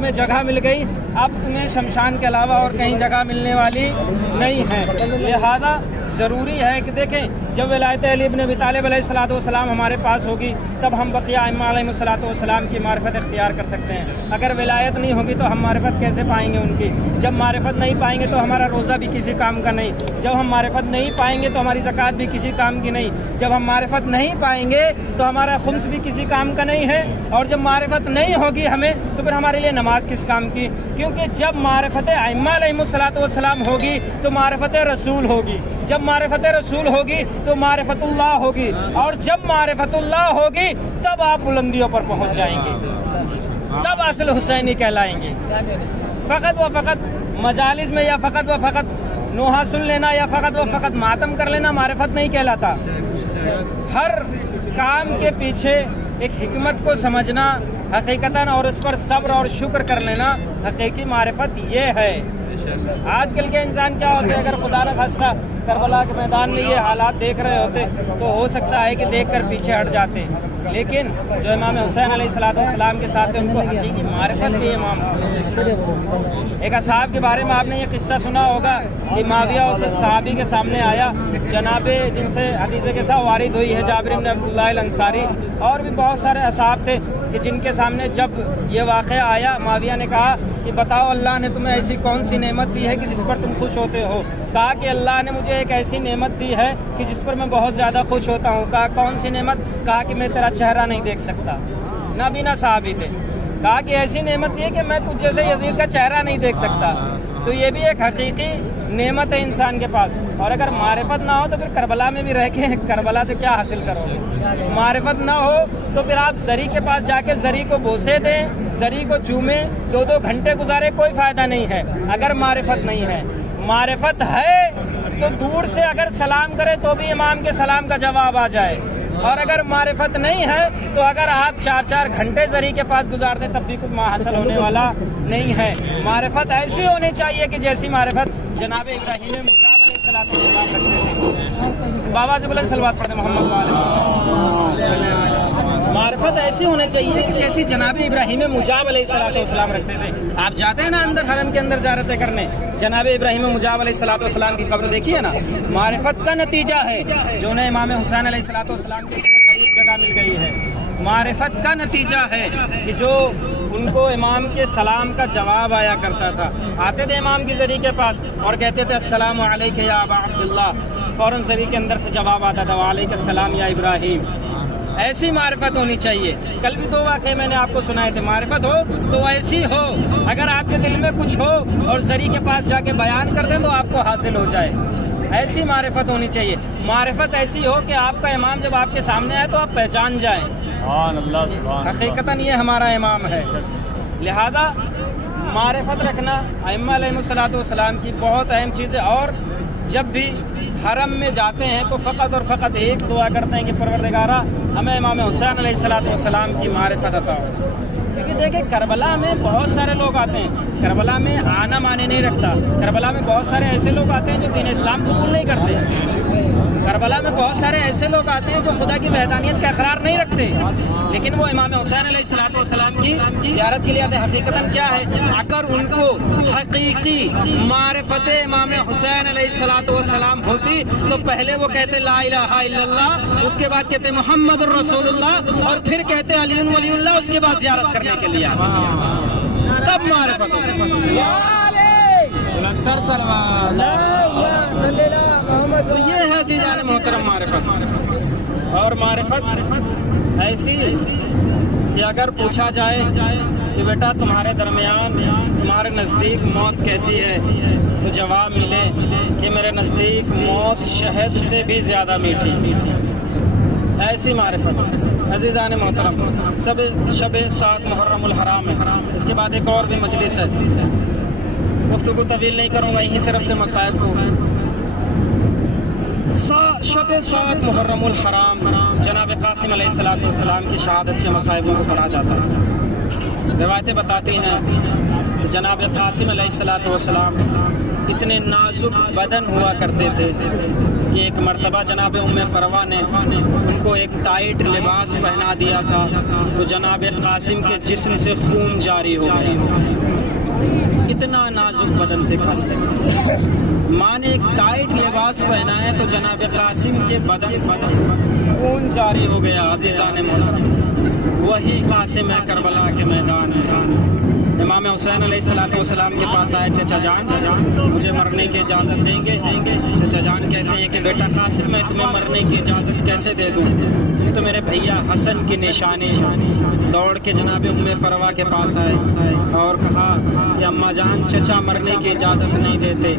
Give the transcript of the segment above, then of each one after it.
میں جگہ مل گئی، اب تمہیں شمشان کے علاوہ اور کہیں جگہ ملنے والی نہیں ہے۔ لہذا ضروری ہے کہ دیکھیں جب ولایت علی بن ابی طالب علیہ الصلوۃ والسلام ہمارے پاس ہوگی تب ہم بقیہ ائمہ علیہم الصلوۃ والسلام کی معرفت اختیار کر سکتے ہیں۔ اگر ولایت نہیں ہوگی تو ہم معرفت کیسے پائیں گے ان کی؟ جب معرفت نہیں پائیں گے تو ہمارا روزہ بھی کسی کام کا نہیں، جب ہم معرفت نہیں پائیں گے تو ہماری زکوٰۃ بھی کسی کام کی نہیں، جب ہم معرفت نہیں پائیں گے تو ہمارا خمس بھی کسی کام کا نہیں ہے، اور جب معرفت نہیں ہوگی ہمیں تو پھر ہمارے لیے نماز کس کام کی؟ کیونکہ جب معرفت ائمہ علیہم الصلوۃ والسلام ہوگی تو معرفت رسول ہوگی، جب معرفت رسول ہوگی تو معرفت اللہ ہوگی، اور جب معرفت اللہ ہوگی تب آپ بلندیوں پر پہنچ جائیں گے، تب اصل حسینی کہلائیں گے۔ فقط و فقط مجالس میں یا فقط و فقط نوحہ سن لینا یا فقط و فقط ماتم کر لینا معرفت نہیں کہلاتا۔ ہر کام کے پیچھے ایک حکمت کو سمجھنا حقیقتاً اور اس پر صبر اور شکر کر لینا حقیقی معرفت یہ ہے۔ آج کل کے انسان کیا ہوتے ہیں، اگر خدا نہ خواستہ کربلا کے میدان میں یہ حالات دیکھ رہے ہوتے تو ہو سکتا ہے کہ دیکھ کر پیچھے ہٹ جاتے، لیکن جو امام حسین علیہ الصلوۃ والسلام کے ساتھ ان کو حقیقی معرفت بھی امام۔ ایک اصحاب کے بارے میں آپ نے یہ قصہ سنا ہوگا کہ معاویہ اس صحابی کے سامنے آیا، جناب جن سے حدیث کے ساتھ وارد ہوئی ہے جابر بن عبداللہ الانصاری، اور بھی بہت سارے اصحاب تھے کہ جن کے سامنے جب یہ واقعہ آیا معاویہ نے کہا کہ بتاؤ اللہ نے تمہیں ایسی کون سی نعمت دی ہے کہ جس پر تم خوش ہوتے ہو؟ کہا کہ اللہ نے مجھے ایک ایسی نعمت دی ہے کہ جس پر میں بہت زیادہ خوش ہوتا ہوں۔ کہا کون سی نعمت؟ کہا کہ میں تیرا چہرہ نہیں دیکھ سکتا۔ نابینا صحابی تھے، کہا کہ ایسی نعمت دی ہے کہ میں تجھ جیسے یزید کا چہرہ نہیں دیکھ سکتا۔ تو یہ بھی ایک حقیقی نعمت ہے انسان کے پاس، اور اگر معرفت نہ ہو تو پھر کربلا میں بھی رہ کے کربلا سے کیا حاصل کرو گے؟ معرفت نہ ہو تو پھر آپ زری کے پاس جا کے زری کو بوسے دیں، زری کو چومیں، 2 گھنٹے گزارے، کوئی فائدہ نہیں ہے اگر معرفت نہیں ہے۔ معرفت ہے تو دور سے اگر سلام کرے تو بھی امام کے سلام کا جواب آ جائے، اور اگر معرفت نہیں ہے تو اگر آپ 4 گھنٹے زری کے پاس گزار دیں تب بھی کچھ حاصل ہونے والا نہیں ہے۔ معرفت ایسی ہونی چاہیے کہ جیسی معرفت جناب ابراہیم مجاب علیہ الصلوۃ والسلام رکھتے تھے۔ بابا سے بولے صلوات پڑھتے محمد والے۔ معرفت ایسی ہونا چاہیے کہ جیسی جناب ابراہیم مجاب علیہ الصلوۃ والسلام رکھتے تھے۔ آپ جاتے ہیں نا اندر حرم کے اندر زیارتیں کرنے، جناب ابراہیم مجاب علیہ الصلوۃ والسلام کی قبر دیکھیے نا، معرفت کا نتیجہ ہے جو انہیں امام حسین علیہ الصلوۃ والسلام کی قریب جگہ مل گئی ہے۔ معرفت کا نتیجہ ہے کہ جو ان کو امام کے سلام کا جواب آیا کرتا تھا، آتے تھے امام کی زری کے پاس اور کہتے تھے السلام علیک یا ابا عبداللہ، فوراً زری کے اندر سے جواب آتا تھا وعلیک السلام یا ابراہیم۔ ایسی معرفت ہونی چاہیے۔ کل بھی 2 واقعے میں نے آپ کو سنائے تھے، معرفت ہو تو ایسی ہو، اگر آپ کے دل میں کچھ ہو اور زری کے پاس جا کے بیان کر دیں تو آپ کو حاصل ہو جائے، ایسی معرفت ہونی چاہیے۔ معرفت ایسی ہو کہ آپ کا امام جب آپ کے سامنے آئے تو آپ پہچان جائیں، حقیقتاً یہ ہمارا امام ہے۔ لہذا معرفت رکھنا ائمہ علیہم الصلوۃ والسلام کی بہت اہم چیز ہے، اور جب بھی حرم میں جاتے ہیں تو فقط اور فقط ایک دعا کرتے ہیں کہ پروردگارہ ہمیں امام حسین علیہ الصلوۃ والسلام کی معرفت عطا ہو۔ کیونکہ دیکھیں کربلا میں بہت سارے لوگ آتے ہیں، کربلا میں آنا معنی نہیں رکھتا، کربلا میں بہت سارے ایسے لوگ آتے ہیں جو دین اسلام قبول نہیں کرتے، کربلا میں بہت سارے ایسے لوگ آتے ہیں جو خدا کی وحدانیت کا اقرار نہیں رکھتے، لیکن وہ امام حسین علیہ الصلوۃ والسلام کی زیارت کے لیے آتے ہیں۔ حقیقتاً کیا ہے، اگر ان کو حقیقی معرفت امام حسین علیہ الصلوۃ والسلام ہوتی تو پہلے وہ کہتے لا الہ الا اللہ، اس کے بعد کہتے محمد الرسول اللہ، اور پھر کہتے علی ولی اللہ، اس کے بعد زیارت کرنے کے لیے آتے، تب معرفت ہوتی۔ تو یہ ہے عزیزان محترم معرفت، اور معرفت ایسی کہ اگر پوچھا جائے کہ بیٹا تمہارے درمیان تمہارے نزدیک موت کیسی ہے تو جواب ملے کہ میرے نزدیک موت شہد سے بھی زیادہ میٹھی، ایسی معرفت۔ عزیزان محترم، شب 7 محرم الحرام ہے، اس کے بعد ایک اور بھی مجلس ہے، گفتگو طویل نہیں کروں گا، یہیں سے ربط مسائب کو۔ شب 7 محرم الحرام جناب قاسم علیہ الصلوۃ والسلام کی شہادت کے مصائب کو پڑھا جاتا ہے۔ روایتیں بتاتی ہیں کہ جناب قاسم علیہ الصلوۃ والسلام اتنے نازک بدن ہوا کرتے تھے کہ ایک مرتبہ جناب ام فروا نے ان کو ایک ٹائٹ لباس پہنا دیا تھا تو جناب قاسم کے جسم سے خون جاری ہو گیا. کتنا نازک بدن تھے قاسم. ماں نے ایک ٹائٹ لباس پہنا ہے تو جناب قاسم کے بدن خون جاری ہو گیا. عزیزان محترم وہی قاسم ہے کربلا کے میدان میں. امام حسین علیہ السلام کے پاس آئے, چچا جان مجھے مرنے کی اجازت دیں گے؟ چچا جان کہتے ہیں کہ بیٹا قاسم میں تمہیں مرنے کی اجازت کیسے دے دوں, تم تو میرے بھیا حسن کی نشانی. دوڑ کے جناب ام فروا کے پاس آئے اور کہا کہ اماں جان چچا مرنے کی اجازت نہیں دیتے.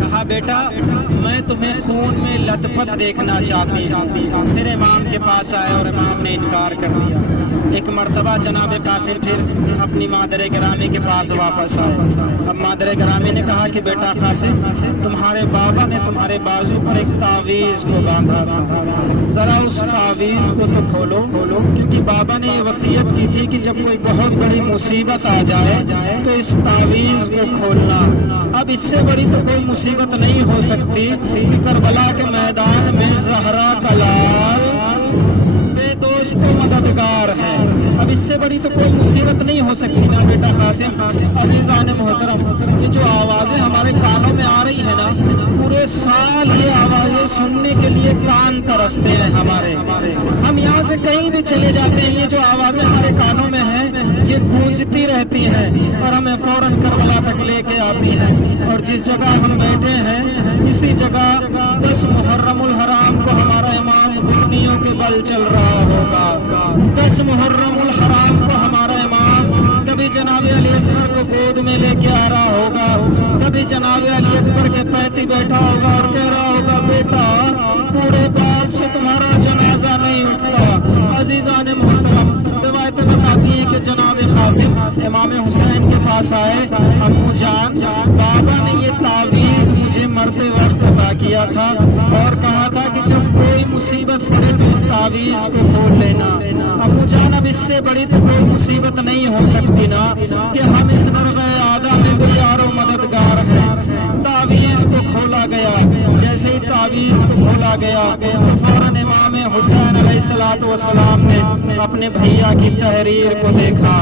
کہا بیٹا میں تمہیں خون میں لت پت دیکھنا چاہتی ہوں. پھر امام کے پاس آئے اور امام نے انکار کر دیا. ایک مرتبہ جناب قاسم پھر اپنی مادر گرامی کے پاس واپس آئے. اب مادر گرامی نے کہا کہ بیٹا قاسم تمہارے بابا نے تمہارے بازو پر ایک تعویذ کو باندھا تھا, ذرا اس تعویذ کو تو کھولو, کیونکہ بابا نے یہ وصیت کی تھی کہ جب کوئی بہت بڑی مصیبت آ جائے تو اس تعویذ کو کھولنا. اب اس سے بڑی تو کوئی مصیبت نہیں ہو سکتی کہ کربلا کے میدان میں زہرا کا لال بے دوست و مددگار ہے. اب اس سے بڑی تو کوئی مصیبت نہیں ہو سکتی نا بیٹا قاسم. عزیزان محترم یہ جو آوازیں ہمارے کانوں میں آ رہی ہیں نا, پورے سال یہ آوازیں سننے کے لیے کان ترستے ہیں ہمارے. ہم یہاں سے کہیں بھی چلے جاتے ہیں, یہ جو آوازیں ہمارے کانوں میں ہیں یہ گونجتی رہتی ہیں اور ہمیں فوراً کربلا تک لے کے آتی ہیں. اور جس جگہ ہم بیٹھے ہیں اسی جگہ 10 محرم الحرام کو ہمارا امام گھٹنیوں کے بل چل رہا ہوگا. 10 محرم الحرام کو ہمارا امام کبھی جناب علی اصغر کو گود میں لے کے آ رہا ہوگا, کبھی جناب علی اکبر کے پیتی بیٹھا ہوگا اور کہہ رہا ہوگا بیٹا بوڑھے باپ سے تمہارا جنازہ نہیں اٹھتا. عزیزان محترم روایتیں بتاتی ہیں کہ جناب قاسم امام حسین کے پاس آئے, امو جان بابا نے یہ تعویذ مجھے مرتے وقت عطا کیا تھا اور کہا تھا کہ جب کوئی مصیبت پڑے تو اس تعویذ کو کھول لینا. امو جان اب اس سے بڑی تو کوئی مصیبت نہیں ہو سکتی نا کہ ہم اس مرغے آدھا میں کوئی یار و مددگار ہے. تعویذ کو کھولا گیا. جیسے ہی تعویذ کو کھولا گیا فوراً امام حسین علیہ السلام نے اپنے بھیا کی تحریر کو دیکھا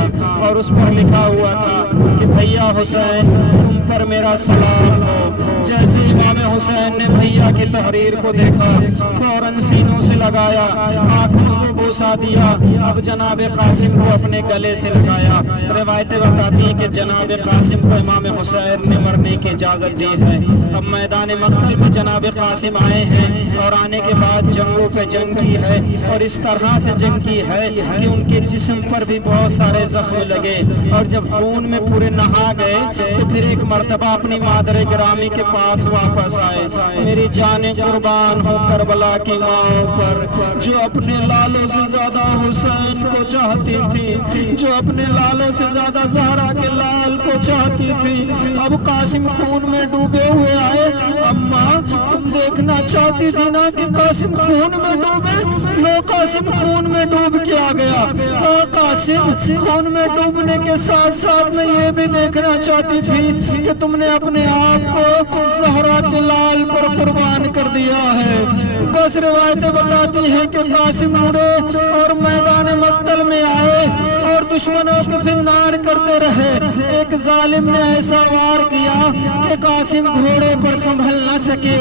اور اس پر لکھا ہوا تھا کہ بھیا حسین تم پر میرا سلام ہو. جیسے امام حسین نے بھیا کی تحریر کو دیکھا فوراً سینوں سے لگایا, آنکھوں کو بوسا دیا. اب جناب قاسم کو اپنے گلے سے لگایا. روایتیں بتاتی ہیں کہ جناب قاسم کو امام حسین نے مرنے کی اجازت دی ہے. اب میدان مقتل میں جناب قاسم آئے ہیں اور آنے کے بعد جنگوں پہ جنگ کی ہے اور اس طرح سے جنگ کی ہے کہ ان کے جسم پر بھی بہت سارے زخم لگے اور جب خون میں پورے نہا گئے تو پھر ایک مرتبہ اپنی مادر گرامی کے پاس واپس آئے. میری جانیں قربان ہو کربلا کی ماں پر جو اپنے لالوں سے زیادہ حسین کو چاہتی تھی, جو اپنے لالوں سے زیادہ زہرا کے لال کو چاہتی تھی. اب قاسم خون میں ڈوبے ہوئے آئے. اماں تم دیکھنا چاہتی تھی نا کہ قاسم خون میں ڈوبے, لو قاسم خون میں ڈوب کے آ گیا. کہا قاسم خون میں ڈوبنے کے ساتھ ساتھ میں یہ بھی دیکھنا چاہتی تھی کہ تم نے اپنے آپ کو زہرا کے لال پر قربان کر دیا ہے. بس روایتیں بتاتی ہیں کہ قاسم اڑے اور میدان مقتل میں آئے اور دشمنوں کو فنار کرتے رہے. ایک ظالم نے ایسا وار کیا کہ قاسم گھوڑے پر سنبھل نہ سکے,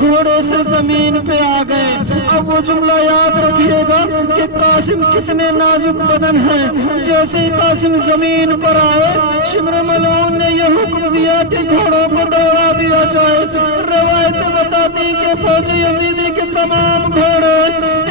گھوڑے سے زمین پہ آ گئے. اب وہ جملہ یاد رکھیے گا کہ قاسم کتنے نازک بدن ہیں. جیسے ہی قاسم زمین پر آئے شمر ملعون نے یہ حکم دیا کہ گھوڑوں کو دوڑا دیا جائے. روایتیں بتاتی کہ فوج یزیدی کے تمام گھوڑے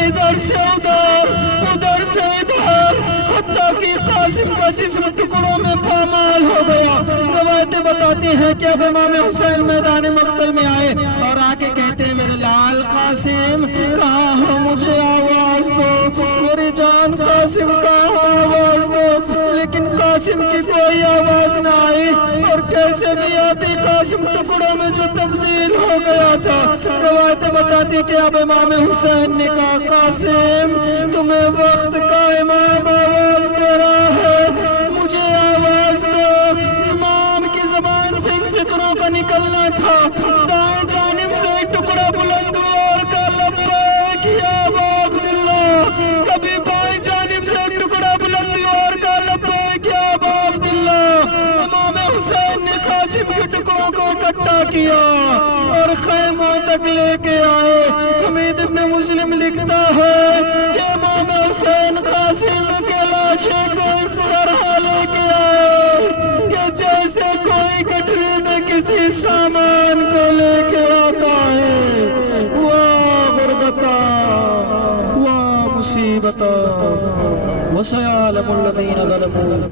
ادھر سے ادھر ادھر سے ادھر حتیٰ کہ قاسم کا جسم ٹکڑوں میں پامال ہو گیا. روایتیں بتاتی ہیں کہ اب امام حسین میدان مقتل میں آئے اور آ کے کہتے ہیں میرے لال قاسم کہاں ہو, مجھے آواز دو, میری جان قاسم کہاں ہو, آواز دو. لیکن قاسم کی کوئی آواز نہ آئی اور کیسے بھی آتی قاسم ٹکڑوں میں جو تبدیل ہو گیا تھا. روایتیں بتاتی کہ اب امام حسین نے کہا قاسم تمہیں وقت کا امام آواز دے رہا ہے, مجھے آواز دو. امام کی زبان سے ان فکروں کا نکلنا تھا. دائیں جانب سے ایک ٹکڑا بلند ہوا اکٹھا کیا اور خیموں تک لے کے آئے۔ حمید ابن مسلم لکھتا ہے کہ امام حسین قاسم کے لاشیں کو اس طرح لے کے آئے کہ جیسے کوئی گٹری میں کسی سامان کو لے کے آتا ہے۔ واہ غربتا، واہ مصیبتا، وسيعلم الذين ظلموا